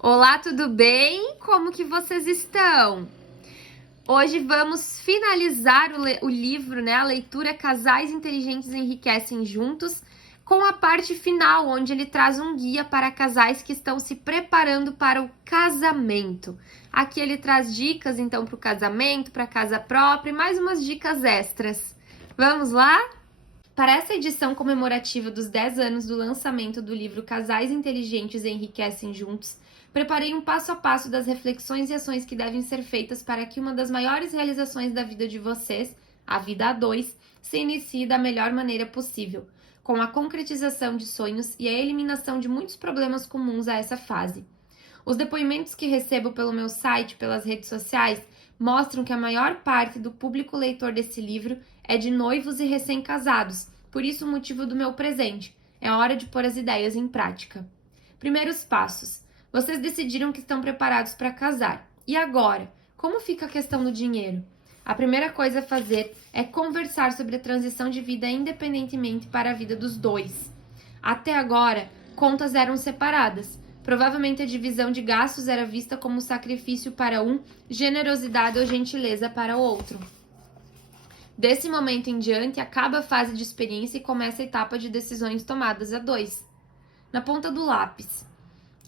Olá, tudo bem? Como que vocês estão? Hoje vamos finalizar o livro, né? A leitura Casais Inteligentes Enriquecem Juntos, com a parte final, onde ele traz um guia para casais que estão se preparando para o casamento. Aqui ele traz dicas, então, para o casamento, para a casa própria e mais umas dicas extras. Vamos lá? Para essa edição comemorativa dos 10 anos do lançamento do livro Casais Inteligentes Enriquecem Juntos, preparei um passo a passo das reflexões e ações que devem ser feitas para que uma das maiores realizações da vida de vocês, a vida a dois, se inicie da melhor maneira possível, com a concretização de sonhos e a eliminação de muitos problemas comuns a essa fase. Os depoimentos que recebo pelo meu site, pelas redes sociais, mostram que a maior parte do público leitor desse livro é de noivos e recém-casados, por isso o motivo do meu presente. É hora de pôr as ideias em prática. Primeiros passos. Vocês decidiram que estão preparados para casar. E agora? Como fica a questão do dinheiro? A primeira coisa a fazer é conversar sobre a transição de vida independentemente para a vida dos dois. Até agora, contas eram separadas. Provavelmente a divisão de gastos era vista como sacrifício para um, generosidade ou gentileza para o outro. Desse momento em diante, acaba a fase de experiência e começa a etapa de decisões tomadas a dois. Na ponta do lápis.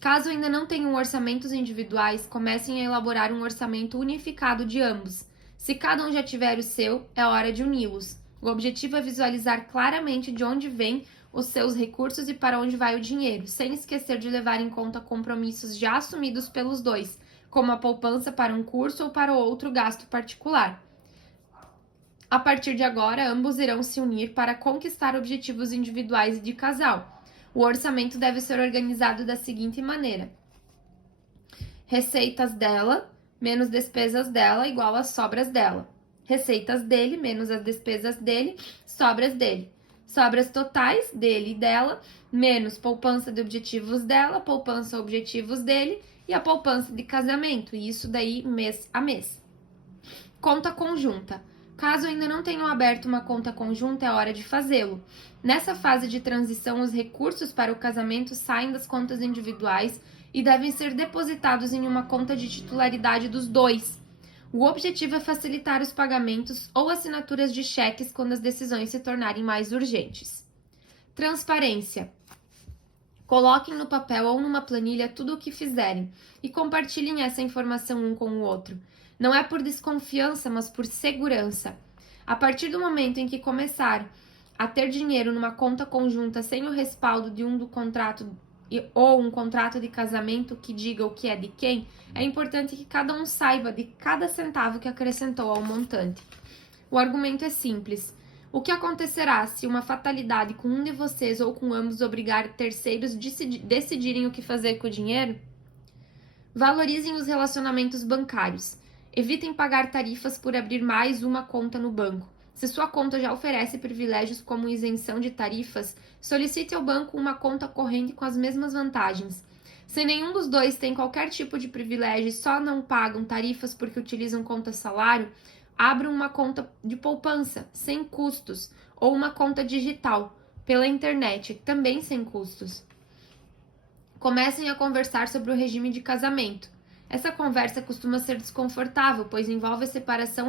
Caso ainda não tenham orçamentos individuais, comecem a elaborar um orçamento unificado de ambos. Se cada um já tiver o seu, é hora de uni-los. O objetivo é visualizar claramente de onde vêm os seus recursos e para onde vai o dinheiro, sem esquecer de levar em conta compromissos já assumidos pelos dois, como a poupança para um curso ou para outro gasto particular. A partir de agora, ambos irão se unir para conquistar objetivos individuais e de casal. O orçamento deve ser organizado da seguinte maneira: receitas dela menos despesas dela igual às sobras dela. Receitas dele menos as despesas dele, sobras dele. Sobras totais dele e dela menos poupança de objetivos dela, poupança objetivos dele e a poupança de casamento. E isso daí mês a mês. Conta conjunta. Caso ainda não tenham aberto uma conta conjunta, é hora de fazê-lo. Nessa fase de transição, os recursos para o casamento saem das contas individuais e devem ser depositados em uma conta de titularidade dos dois. O objetivo é facilitar os pagamentos ou assinaturas de cheques quando as decisões se tornarem mais urgentes. Transparência. Coloquem no papel ou numa planilha tudo o que fizerem e compartilhem essa informação um com o outro. Não é por desconfiança, mas por segurança. A partir do momento em que começar a ter dinheiro numa conta conjunta sem o respaldo de do contrato ou um contrato de casamento que diga o que é de quem, é importante que cada um saiba de cada centavo que acrescentou ao montante. O argumento é simples. O que acontecerá se uma fatalidade com um de vocês ou com ambos obrigar terceiros a decidirem o que fazer com o dinheiro? Valorizem os relacionamentos bancários. Evitem pagar tarifas por abrir mais uma conta no banco. Se sua conta já oferece privilégios como isenção de tarifas, solicite ao banco uma conta corrente com as mesmas vantagens. Se nenhum dos dois tem qualquer tipo de privilégio e só não pagam tarifas porque utilizam conta salário, abram uma conta de poupança, sem custos, ou uma conta digital, pela internet, também sem custos. Comecem a conversar sobre o regime de casamento. Essa conversa costuma ser desconfortável, pois envolve a separação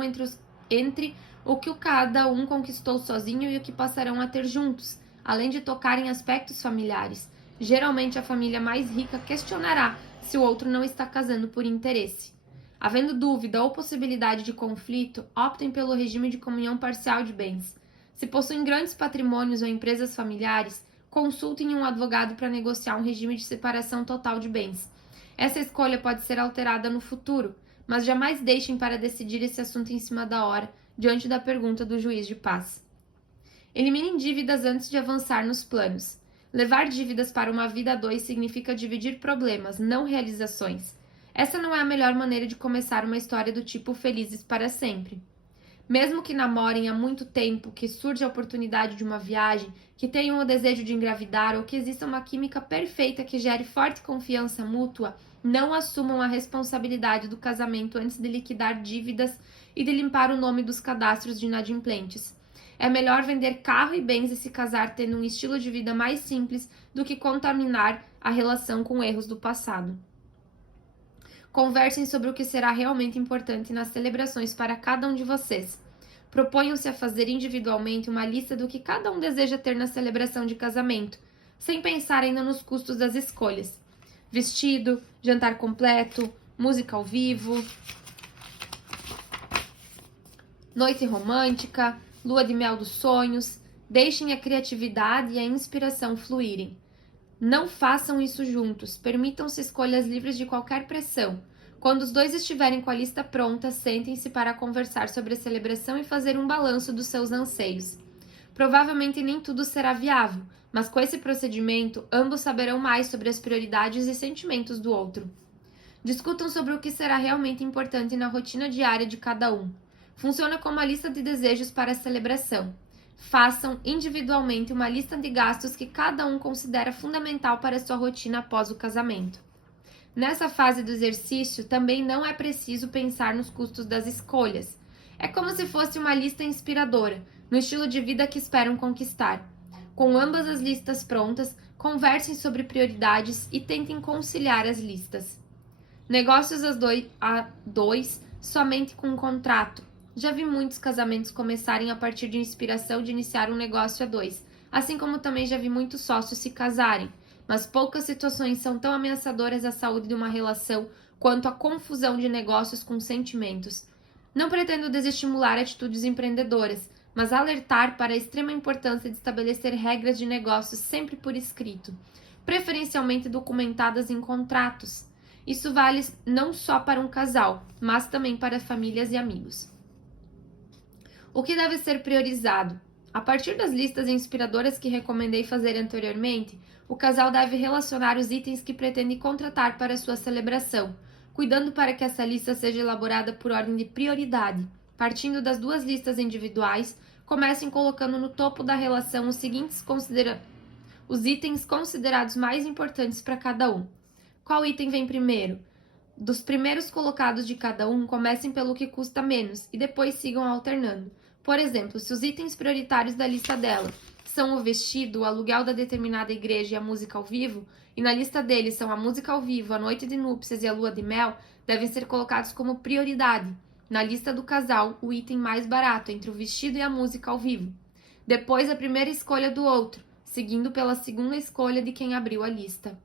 entre o que cada um conquistou sozinho e o que passarão a ter juntos, além de tocar em aspectos familiares. Geralmente, a família mais rica questionará se o outro não está casando por interesse. Havendo dúvida ou possibilidade de conflito, optem pelo regime de comunhão parcial de bens. Se possuem grandes patrimônios ou empresas familiares, consultem um advogado para negociar um regime de separação total de bens. Essa escolha pode ser alterada no futuro, mas jamais deixem para decidir esse assunto em cima da hora, diante da pergunta do juiz de paz. Eliminem dívidas antes de avançar nos planos. Levar dívidas para uma vida a dois significa dividir problemas, não realizações. Essa não é a melhor maneira de começar uma história do tipo felizes para sempre. Mesmo que namorem há muito tempo, que surja a oportunidade de uma viagem, que tenham o desejo de engravidar ou que exista uma química perfeita que gere forte confiança mútua, não assumam a responsabilidade do casamento antes de liquidar dívidas e de limpar o nome dos cadastros de inadimplentes. É melhor vender carro e bens e se casar tendo um estilo de vida mais simples do que contaminar a relação com erros do passado. Conversem sobre o que será realmente importante nas celebrações para cada um de vocês. Proponham-se a fazer individualmente uma lista do que cada um deseja ter na celebração de casamento, sem pensar ainda nos custos das escolhas. Vestido, jantar completo, música ao vivo, noite romântica, lua de mel dos sonhos. Deixem a criatividade e a inspiração fluírem. Não façam isso juntos, permitam-se escolhas livres de qualquer pressão. Quando os dois estiverem com a lista pronta, sentem-se para conversar sobre a celebração e fazer um balanço dos seus anseios. Provavelmente nem tudo será viável, mas com esse procedimento, ambos saberão mais sobre as prioridades e sentimentos do outro. Discutam sobre o que será realmente importante na rotina diária de cada um. Funciona como uma lista de desejos para a celebração. Façam individualmente uma lista de gastos que cada um considera fundamental para sua rotina após o casamento. Nessa fase do exercício, também não é preciso pensar nos custos das escolhas. É como se fosse uma lista inspiradora, no estilo de vida que esperam conquistar. Com ambas as listas prontas, conversem sobre prioridades e tentem conciliar as listas. Negócios a dois somente com um contrato. Já vi muitos casamentos começarem a partir de inspiração de iniciar um negócio a dois, assim como também já vi muitos sócios se casarem, mas poucas situações são tão ameaçadoras à saúde de uma relação quanto a confusão de negócios com sentimentos. Não pretendo desestimular atitudes empreendedoras, mas alertar para a extrema importância de estabelecer regras de negócios sempre por escrito, preferencialmente documentadas em contratos. Isso vale não só para um casal, mas também para famílias e amigos. O que deve ser priorizado? A partir das listas inspiradoras que recomendei fazer anteriormente, o casal deve relacionar os itens que pretende contratar para sua celebração, cuidando para que essa lista seja elaborada por ordem de prioridade. Partindo das duas listas individuais, comecem colocando no topo da relação os itens considerados mais importantes para cada um. Qual item vem primeiro? Dos primeiros colocados de cada um, comecem pelo que custa menos e depois sigam alternando. Por exemplo, se os itens prioritários da lista dela são o vestido, o aluguel da determinada igreja e a música ao vivo, e na lista deles são a música ao vivo, a noite de núpcias e a lua de mel, devem ser colocados como prioridade. Na lista do casal, o item mais barato entre o vestido e a música ao vivo. Depois, a primeira escolha do outro, seguindo pela segunda escolha de quem abriu a lista.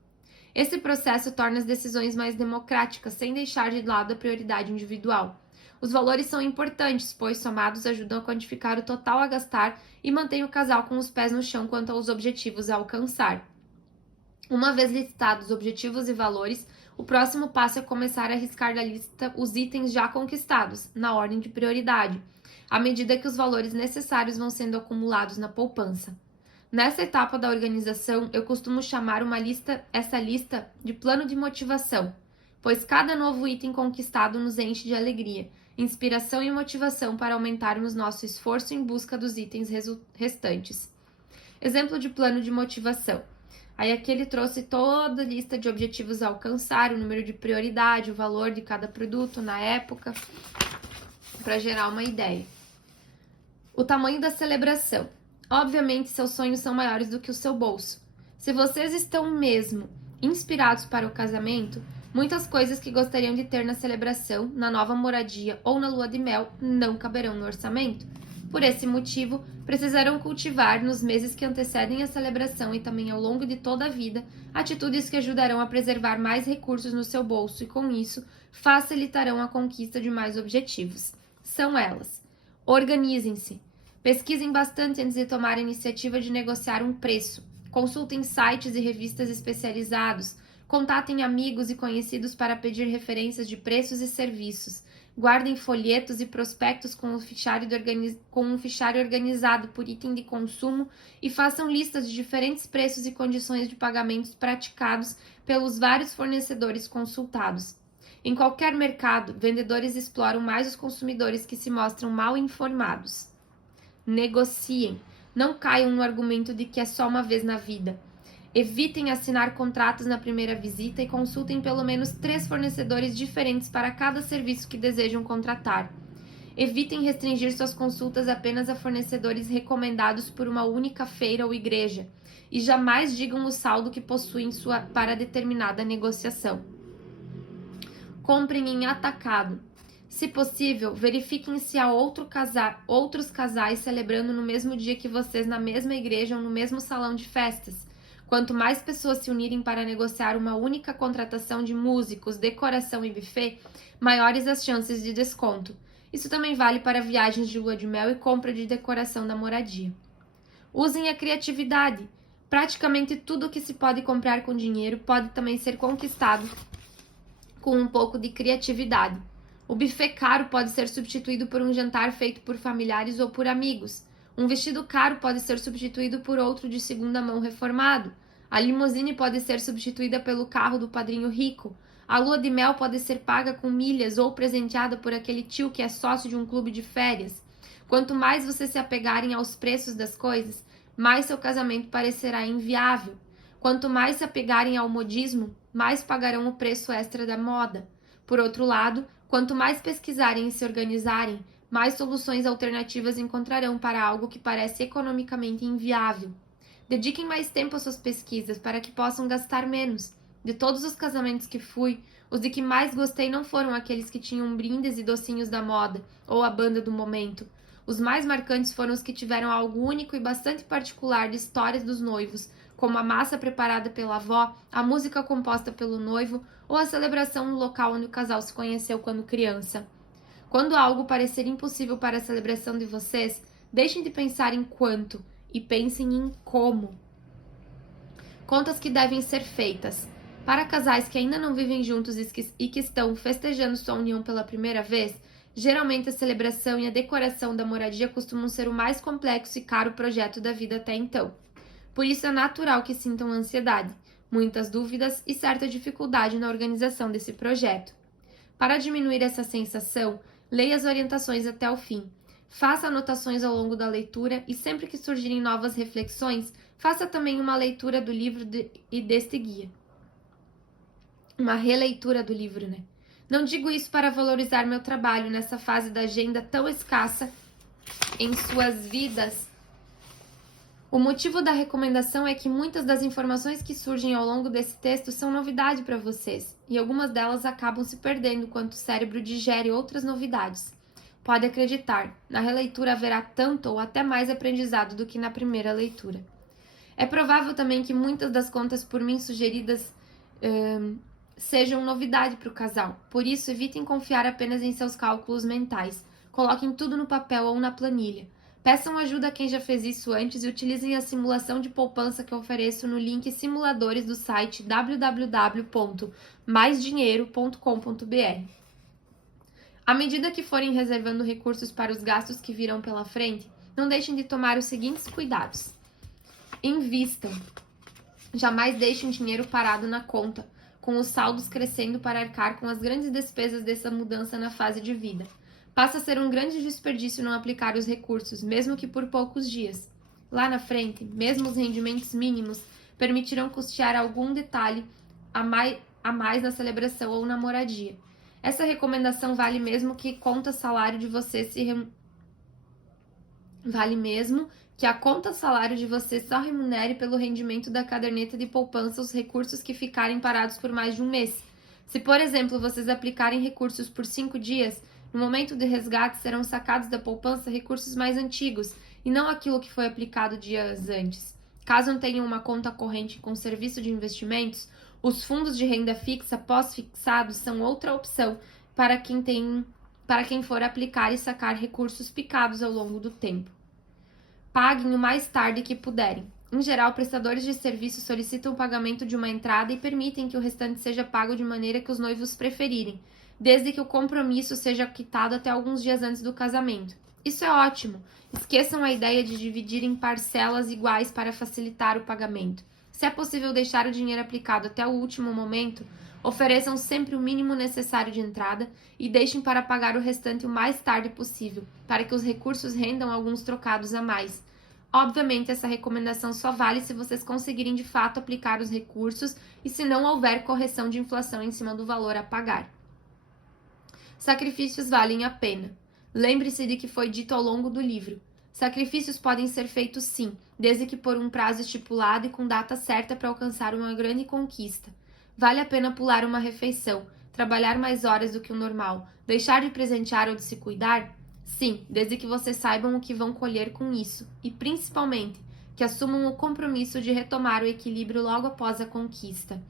Esse processo torna as decisões mais democráticas, sem deixar de lado a prioridade individual. Os valores são importantes, pois somados ajudam a quantificar o total a gastar e mantêm o casal com os pés no chão quanto aos objetivos a alcançar. Uma vez listados os objetivos e valores, o próximo passo é começar a riscar da lista os itens já conquistados, na ordem de prioridade, à medida que os valores necessários vão sendo acumulados na poupança. Nessa etapa da organização, eu costumo chamar essa lista de plano de motivação, pois cada novo item conquistado nos enche de alegria, inspiração e motivação para aumentarmos nosso esforço em busca dos itens restantes. Exemplo de plano de motivação. Aí aqui ele trouxe toda a lista de objetivos a alcançar, o número de prioridade, o valor de cada produto na época, para gerar uma ideia. O tamanho da celebração. Obviamente, seus sonhos são maiores do que o seu bolso. Se vocês estão mesmo inspirados para o casamento, muitas coisas que gostariam de ter na celebração, na nova moradia ou na lua de mel não caberão no orçamento. Por esse motivo, precisarão cultivar nos meses que antecedem a celebração e também ao longo de toda a vida, atitudes que ajudarão a preservar mais recursos no seu bolso e, com isso, facilitarão a conquista de mais objetivos. São elas: organizem-se. Pesquisem bastante antes de tomar a iniciativa de negociar um preço. Consultem sites e revistas especializados. Contatem amigos e conhecidos para pedir referências de preços e serviços. Guardem folhetos e prospectos com um fichário organizado por item de consumo e façam listas de diferentes preços e condições de pagamentos praticados pelos vários fornecedores consultados. Em qualquer mercado, vendedores exploram mais os consumidores que se mostram mal informados. Negociem. Não caiam no argumento de que é só uma vez na vida. Evitem assinar contratos na primeira visita e consultem pelo menos 3 fornecedores diferentes para cada serviço que desejam contratar. Evitem restringir suas consultas apenas a fornecedores recomendados por uma única feira ou igreja e jamais digam o saldo que possuem para determinada negociação. Comprem em atacado. Se possível, verifiquem se há outros casais celebrando no mesmo dia que vocês na mesma igreja ou no mesmo salão de festas. Quanto mais pessoas se unirem para negociar uma única contratação de músicos, decoração e buffet, maiores as chances de desconto. Isso também vale para viagens de lua de mel e compra de decoração da moradia. Usem a criatividade. Praticamente tudo que se pode comprar com dinheiro pode também ser conquistado com um pouco de criatividade. O buffet caro pode ser substituído por um jantar feito por familiares ou por amigos. Um vestido caro pode ser substituído por outro de segunda mão reformado. A limusine pode ser substituída pelo carro do padrinho rico. A lua de mel pode ser paga com milhas ou presenteada por aquele tio que é sócio de um clube de férias. Quanto mais vocês se apegarem aos preços das coisas, mais seu casamento parecerá inviável. Quanto mais se apegarem ao modismo, mais pagarão o preço extra da moda. Por outro lado, quanto mais pesquisarem e se organizarem, mais soluções alternativas encontrarão para algo que parece economicamente inviável. Dediquem mais tempo às suas pesquisas para que possam gastar menos. De todos os casamentos que fui, os de que mais gostei não foram aqueles que tinham brindes e docinhos da moda ou a banda do momento. Os mais marcantes foram os que tiveram algo único e bastante particular de histórias dos noivos, como a massa preparada pela avó, a música composta pelo noivo ou a celebração no local onde o casal se conheceu quando criança. Quando algo parecer impossível para a celebração de vocês, deixem de pensar em quanto e pensem em como. Contas que devem ser feitas. Para casais que ainda não vivem juntos e que estão festejando sua união pela primeira vez, geralmente a celebração e a decoração da moradia costumam ser o mais complexo e caro projeto da vida até então. Por isso é natural que sintam ansiedade, muitas dúvidas e certa dificuldade na organização desse projeto. Para diminuir essa sensação, leia as orientações até o fim. Faça anotações ao longo da leitura e sempre que surgirem novas reflexões, faça também uma leitura do livro e deste guia. Uma releitura do livro, né? Não digo isso para valorizar meu trabalho nessa fase da agenda tão escassa em suas vidas. O motivo da recomendação é que muitas das informações que surgem ao longo desse texto são novidade para vocês, e algumas delas acabam se perdendo enquanto o cérebro digere outras novidades. Pode acreditar, na releitura haverá tanto ou até mais aprendizado do que na primeira leitura. É provável também que muitas das contas por mim sugeridas sejam novidade para o casal, por isso evitem confiar apenas em seus cálculos mentais. Coloquem tudo no papel ou na planilha. Peçam ajuda a quem já fez isso antes e utilizem a simulação de poupança que eu ofereço no link Simuladores do site www.maisdinheiro.com.br. À medida que forem reservando recursos para os gastos que virão pela frente, não deixem de tomar os seguintes cuidados. Invistam. Jamais deixem dinheiro parado na conta, com os saldos crescendo para arcar com as grandes despesas dessa mudança na fase de vida. Passa a ser um grande desperdício não aplicar os recursos, mesmo que por poucos dias. Lá na frente, mesmo os rendimentos mínimos permitirão custear algum detalhe a mais na celebração ou na moradia. Essa recomendação vale mesmo que a conta salário de vocês só remunere pelo rendimento da caderneta de poupança os recursos que ficarem parados por mais de um mês. Se, por exemplo, vocês aplicarem recursos por 5 dias, no momento de resgate serão sacados da poupança recursos mais antigos e não aquilo que foi aplicado dias antes. Caso não tenham uma conta corrente com serviço de investimentos, os fundos de renda fixa pós-fixados são outra opção para quem for aplicar e sacar recursos picados ao longo do tempo. Paguem o mais tarde que puderem. Em geral, prestadores de serviços solicitam o pagamento de uma entrada e permitem que o restante seja pago de maneira que os noivos preferirem, desde que o compromisso seja quitado até alguns dias antes do casamento. Isso é ótimo. Esqueçam a ideia de dividir em parcelas iguais para facilitar o pagamento. Se é possível deixar o dinheiro aplicado até o último momento, ofereçam sempre o mínimo necessário de entrada e deixem para pagar o restante o mais tarde possível, para que os recursos rendam alguns trocados a mais. Obviamente, essa recomendação só vale se vocês conseguirem de fato aplicar os recursos e se não houver correção de inflação em cima do valor a pagar. Sacrifícios valem a pena. Lembre-se de que foi dito ao longo do livro. Sacrifícios podem ser feitos sim, desde que por um prazo estipulado e com data certa para alcançar uma grande conquista. Vale a pena pular uma refeição, trabalhar mais horas do que o normal, deixar de presentear ou de se cuidar? Sim, desde que vocês saibam o que vão colher com isso e, principalmente, que assumam o compromisso de retomar o equilíbrio logo após a conquista.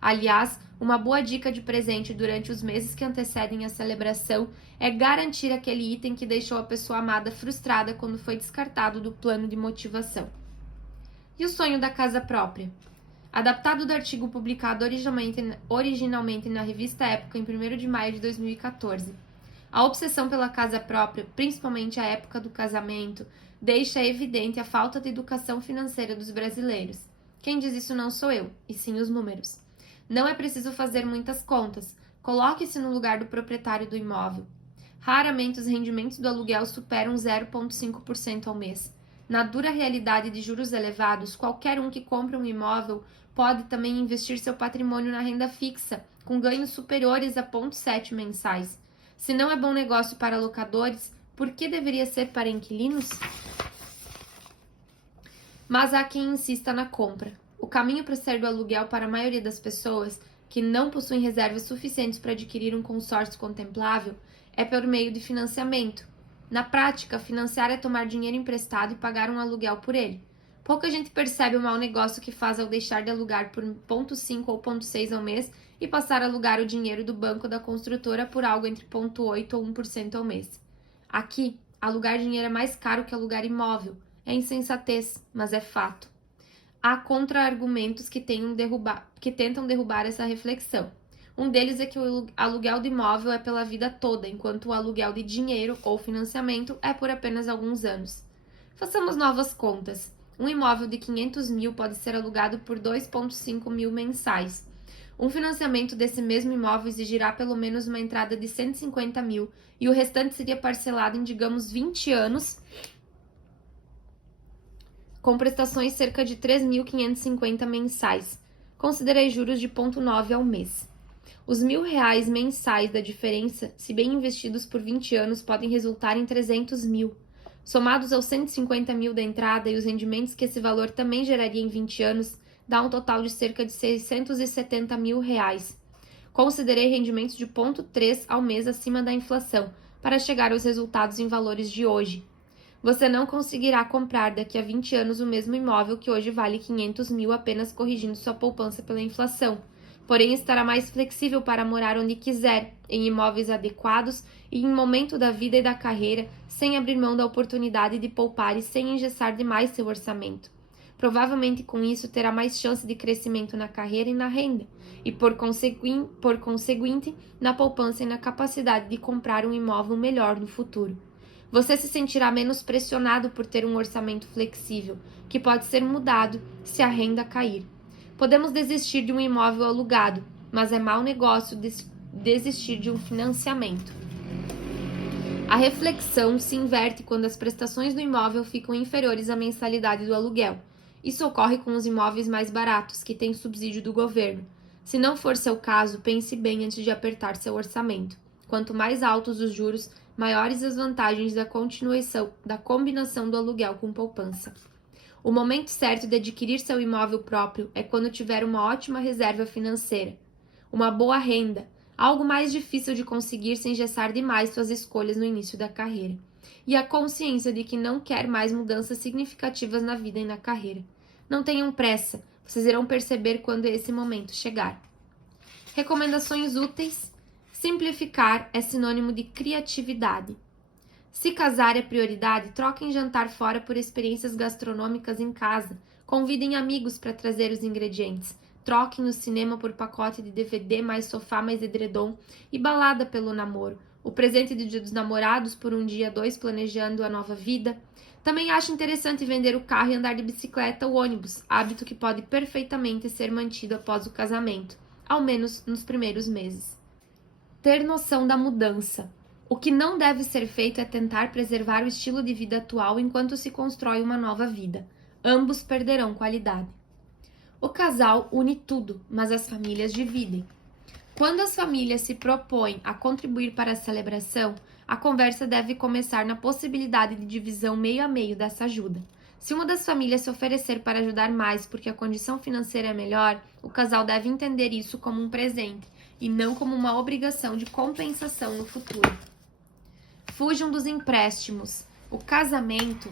Aliás, uma boa dica de presente durante os meses que antecedem a celebração é garantir aquele item que deixou a pessoa amada frustrada quando foi descartado do plano de motivação. E o sonho da casa própria? Adaptado do artigo publicado originalmente na revista Época em 1º de maio de 2014. A obsessão pela casa própria, principalmente a época do casamento, deixa evidente a falta de educação financeira dos brasileiros. Quem diz isso não sou eu, e sim os números. Não é preciso fazer muitas contas. Coloque-se no lugar do proprietário do imóvel. Raramente os rendimentos do aluguel superam 0,5% ao mês. Na dura realidade de juros elevados, qualquer um que compra um imóvel pode também investir seu patrimônio na renda fixa, com ganhos superiores a 0,7 mensais. Se não é bom negócio para locadores, por que deveria ser para inquilinos? Mas há quem insista na compra. O caminho para sair do aluguel para a maioria das pessoas que não possuem reservas suficientes para adquirir um consórcio contemplável é por meio de financiamento. Na prática, financiar é tomar dinheiro emprestado e pagar um aluguel por ele. Pouca gente percebe o mau negócio que faz ao deixar de alugar por 0,5 ou 0,6 ao mês e passar a alugar o dinheiro do banco da construtora por algo entre 0,8 ou 1% ao mês. Aqui, alugar dinheiro é mais caro que alugar imóvel. É insensatez, mas é fato. Há contra-argumentos que tentam derrubar essa reflexão. Um deles é que o aluguel de imóvel é pela vida toda, enquanto o aluguel de dinheiro ou financiamento é por apenas alguns anos. Façamos novas contas. Um imóvel de 500 mil pode ser alugado por 2,5 mil mensais. Um financiamento desse mesmo imóvel exigirá pelo menos uma entrada de 150 mil e o restante seria parcelado em, digamos, 20 anos, com prestações cerca de 3.550 mensais. Considerei juros de 0,9 ao mês. Os R$ 1.000 mensais da diferença, se bem investidos por 20 anos, podem resultar em 300 mil. Somados aos 150 mil da entrada e os rendimentos que esse valor também geraria em 20 anos, dá um total de cerca de 670 mil reais. Considerei rendimentos de 0,3 ao mês acima da inflação, para chegar aos resultados em valores de hoje. Você não conseguirá comprar daqui a 20 anos o mesmo imóvel que hoje vale 500 mil apenas corrigindo sua poupança pela inflação. Porém, estará mais flexível para morar onde quiser, em imóveis adequados e em momento da vida e da carreira, sem abrir mão da oportunidade de poupar e sem engessar demais seu orçamento. Provavelmente com isso terá mais chance de crescimento na carreira e na renda, e por conseguinte, na poupança e na capacidade de comprar um imóvel melhor no futuro. Você se sentirá menos pressionado por ter um orçamento flexível, que pode ser mudado se a renda cair. Podemos desistir de um imóvel alugado, mas é mau negócio desistir de um financiamento. A reflexão se inverte quando as prestações do imóvel ficam inferiores à mensalidade do aluguel. Isso ocorre com os imóveis mais baratos, que têm subsídio do governo. Se não for seu caso, pense bem antes de apertar seu orçamento. Quanto mais altos os juros, maiores as vantagens da combinação do aluguel com poupança. O momento certo de adquirir seu imóvel próprio é quando tiver uma ótima reserva financeira, uma boa renda, algo mais difícil de conseguir sem engessar demais suas escolhas no início da carreira, e a consciência de que não quer mais mudanças significativas na vida e na carreira. Não tenham pressa, vocês irão perceber quando esse momento chegar. Recomendações úteis. Simplificar é sinônimo de criatividade. Se casar é prioridade, troquem jantar fora por experiências gastronômicas em casa. Convidem amigos para trazer os ingredientes. Troquem o cinema por pacote de DVD mais sofá mais edredom e balada pelo namoro. O presente de Dia dos Namorados por um dia 2 planejando a nova vida. Também acho interessante vender o carro e andar de bicicleta ou ônibus, hábito que pode perfeitamente ser mantido após o casamento, ao menos nos primeiros meses. Ter noção da mudança. O que não deve ser feito é tentar preservar o estilo de vida atual enquanto se constrói uma nova vida. Ambos perderão qualidade. O casal une tudo, mas as famílias dividem. Quando as famílias se propõem a contribuir para a celebração, a conversa deve começar na possibilidade de divisão meio a meio dessa ajuda. Se uma das famílias se oferecer para ajudar mais porque a condição financeira é melhor, o casal deve entender isso como um presente e não como uma obrigação de compensação no futuro. Fujam dos empréstimos. O casamento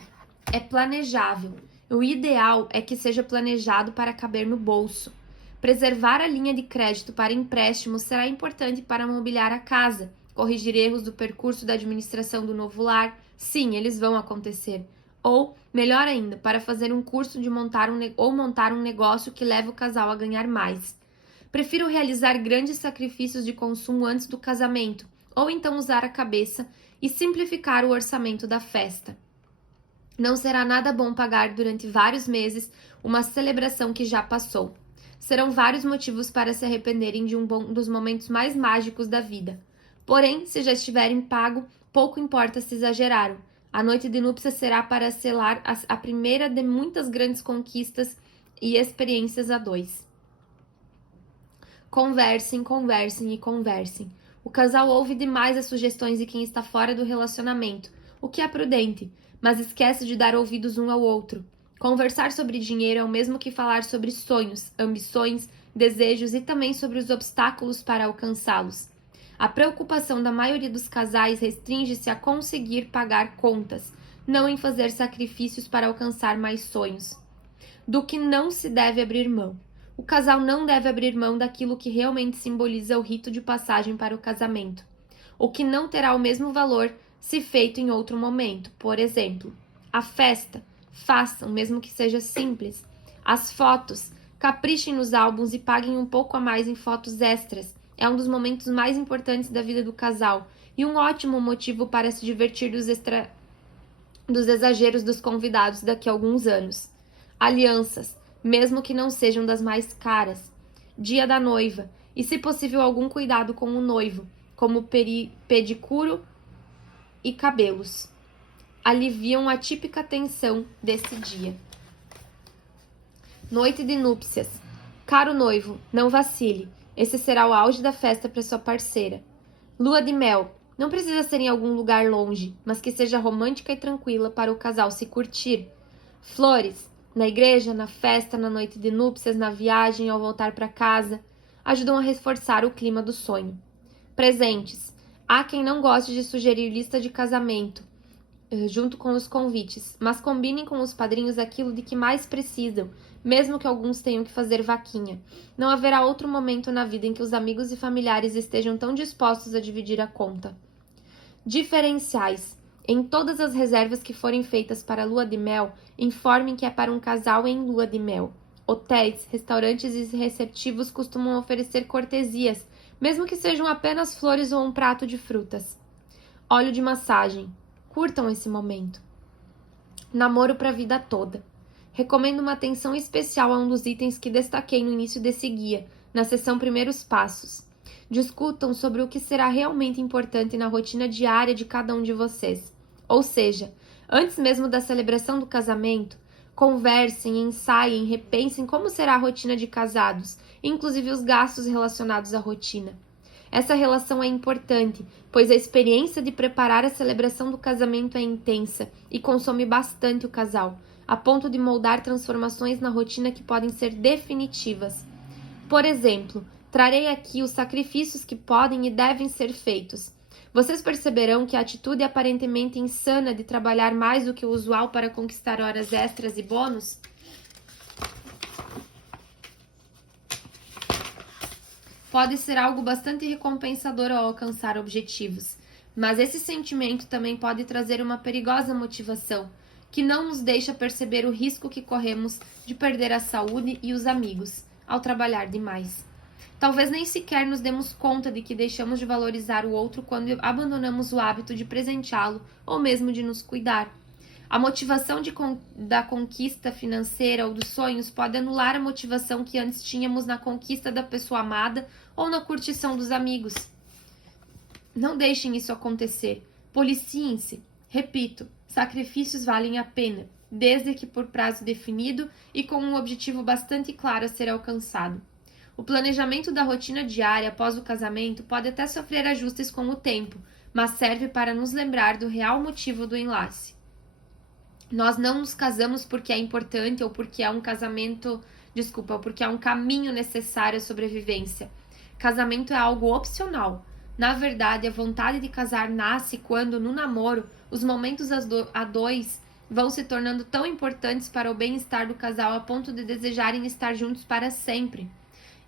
é planejável. O ideal é que seja planejado para caber no bolso. Preservar a linha de crédito para empréstimos será importante para mobiliar a casa, corrigir erros do percurso da administração do novo lar. Sim, eles vão acontecer. Ou, melhor ainda, para fazer um curso de montar um negócio que leve o casal a ganhar mais. Prefiro realizar grandes sacrifícios de consumo antes do casamento, ou então usar a cabeça e simplificar o orçamento da festa. Não será nada bom pagar durante vários meses uma celebração que já passou. Serão vários motivos para se arrependerem de um dos momentos mais mágicos da vida. Porém, se já estiverem pago, pouco importa se exageraram. A noite de núpcias será para selar a primeira de muitas grandes conquistas e experiências a dois. Conversem, conversem e conversem. O casal ouve demais as sugestões de quem está fora do relacionamento, o que é prudente, mas esquece de dar ouvidos um ao outro. Conversar sobre dinheiro é o mesmo que falar sobre sonhos, ambições, desejos e também sobre os obstáculos para alcançá-los. A preocupação da maioria dos casais restringe-se a conseguir pagar contas, não em fazer sacrifícios para alcançar mais sonhos. Do que não se deve abrir mão. O casal não deve abrir mão daquilo que realmente simboliza o rito de passagem para o casamento, o que não terá o mesmo valor se feito em outro momento. Por exemplo, a festa, façam, mesmo que seja simples. As fotos, caprichem nos álbuns e paguem um pouco a mais em fotos extras. É um dos momentos mais importantes da vida do casal e um ótimo motivo para se divertir dos exageros dos convidados daqui a alguns anos. Alianças, mesmo que não sejam das mais caras. Dia da noiva, e se possível algum cuidado com o noivo, como pedicuro e cabelos. Aliviam a típica tensão desse dia. Noite de núpcias. Caro noivo, não vacile. Esse será o auge da festa para sua parceira. Lua de mel. Não precisa ser em algum lugar longe, mas que seja romântica e tranquila para o casal se curtir. Flores. Na igreja, na festa, na noite de núpcias, na viagem, ao voltar para casa, ajudam a reforçar o clima do sonho. Presentes. Há quem não goste de sugerir lista de casamento, junto com os convites, mas combinem com os padrinhos aquilo de que mais precisam, mesmo que alguns tenham que fazer vaquinha. Não haverá outro momento na vida em que os amigos e familiares estejam tão dispostos a dividir a conta. Diferenciais. Em todas as reservas que forem feitas para a lua de mel, informem que é para um casal em lua de mel. Hotéis, restaurantes e receptivos costumam oferecer cortesias, mesmo que sejam apenas flores ou um prato de frutas. Óleo de massagem. Curtam esse momento. Namoro para a vida toda. Recomendo uma atenção especial a um dos itens que destaquei no início desse guia, na seção Primeiros Passos. Discutam sobre o que será realmente importante na rotina diária de cada um de vocês. Ou seja, antes mesmo da celebração do casamento, conversem, ensaiem, repensem como será a rotina de casados, inclusive os gastos relacionados à rotina. Essa relação é importante, pois a experiência de preparar a celebração do casamento é intensa e consome bastante o casal, a ponto de moldar transformações na rotina que podem ser definitivas. Por exemplo, trarei aqui os sacrifícios que podem e devem ser feitos. Vocês perceberão que a atitude aparentemente insana de trabalhar mais do que o usual para conquistar horas extras e bônus pode ser algo bastante recompensador ao alcançar objetivos, mas esse sentimento também pode trazer uma perigosa motivação, que não nos deixa perceber o risco que corremos de perder a saúde e os amigos ao trabalhar demais. Talvez nem sequer nos demos conta de que deixamos de valorizar o outro quando abandonamos o hábito de presenteá-lo ou mesmo de nos cuidar. A motivação da conquista financeira ou dos sonhos pode anular a motivação que antes tínhamos na conquista da pessoa amada ou na curtição dos amigos. Não deixem isso acontecer. Policiem-se. Repito, sacrifícios valem a pena, desde que por prazo definido e com um objetivo bastante claro a ser alcançado. O planejamento da rotina diária após o casamento pode até sofrer ajustes com o tempo, mas serve para nos lembrar do real motivo do enlace. Nós não nos casamos porque é importante ou porque é um caminho necessário à sobrevivência. Casamento é algo opcional. Na verdade, a vontade de casar nasce quando, no namoro, os momentos a dois vão se tornando tão importantes para o bem-estar do casal a ponto de desejarem estar juntos para sempre.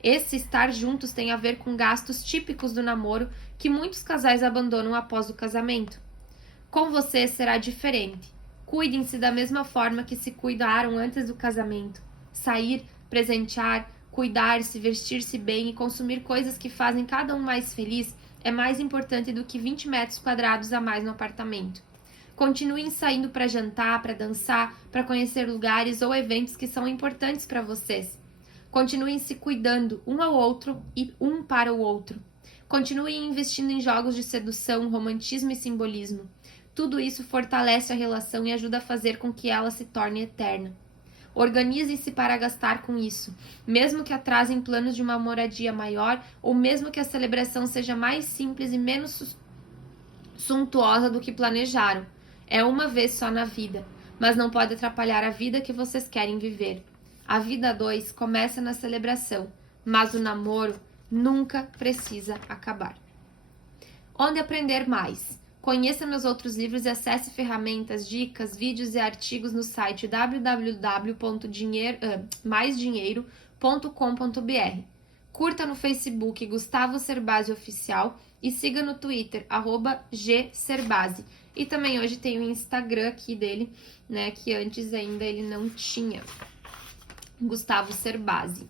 Esse estar juntos tem a ver com gastos típicos do namoro que muitos casais abandonam após o casamento. Com você será diferente. Cuidem-se da mesma forma que se cuidaram antes do casamento. Sair, presentear, cuidar-se, vestir-se bem e consumir coisas que fazem cada um mais feliz é mais importante do que 20 metros quadrados a mais no apartamento. Continuem saindo para jantar, para dançar, para conhecer lugares ou eventos que são importantes para vocês. Continuem se cuidando um ao outro e um para o outro. Continuem investindo em jogos de sedução, romantismo e simbolismo. Tudo isso fortalece a relação e ajuda a fazer com que ela se torne eterna. Organizem-se para gastar com isso, mesmo que atrasem planos de uma moradia maior ou mesmo que a celebração seja mais simples e menos suntuosa do que planejaram. É uma vez só na vida, mas não pode atrapalhar a vida que vocês querem viver. A vida a dois começa na celebração, mas o namoro nunca precisa acabar. Onde aprender mais? Conheça meus outros livros e acesse ferramentas, dicas, vídeos e artigos no site www.maisdinheiro.com.br. Curta no Facebook Gustavo Cerbasi Oficial e siga no Twitter, @gcerbasi. E também hoje tem o Instagram aqui dele, né, que antes ainda ele não tinha. Gustavo Cerbasi.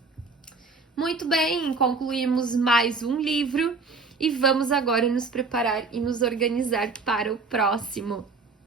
Muito bem, concluímos mais um livro. E vamos agora nos preparar e nos organizar para o próximo.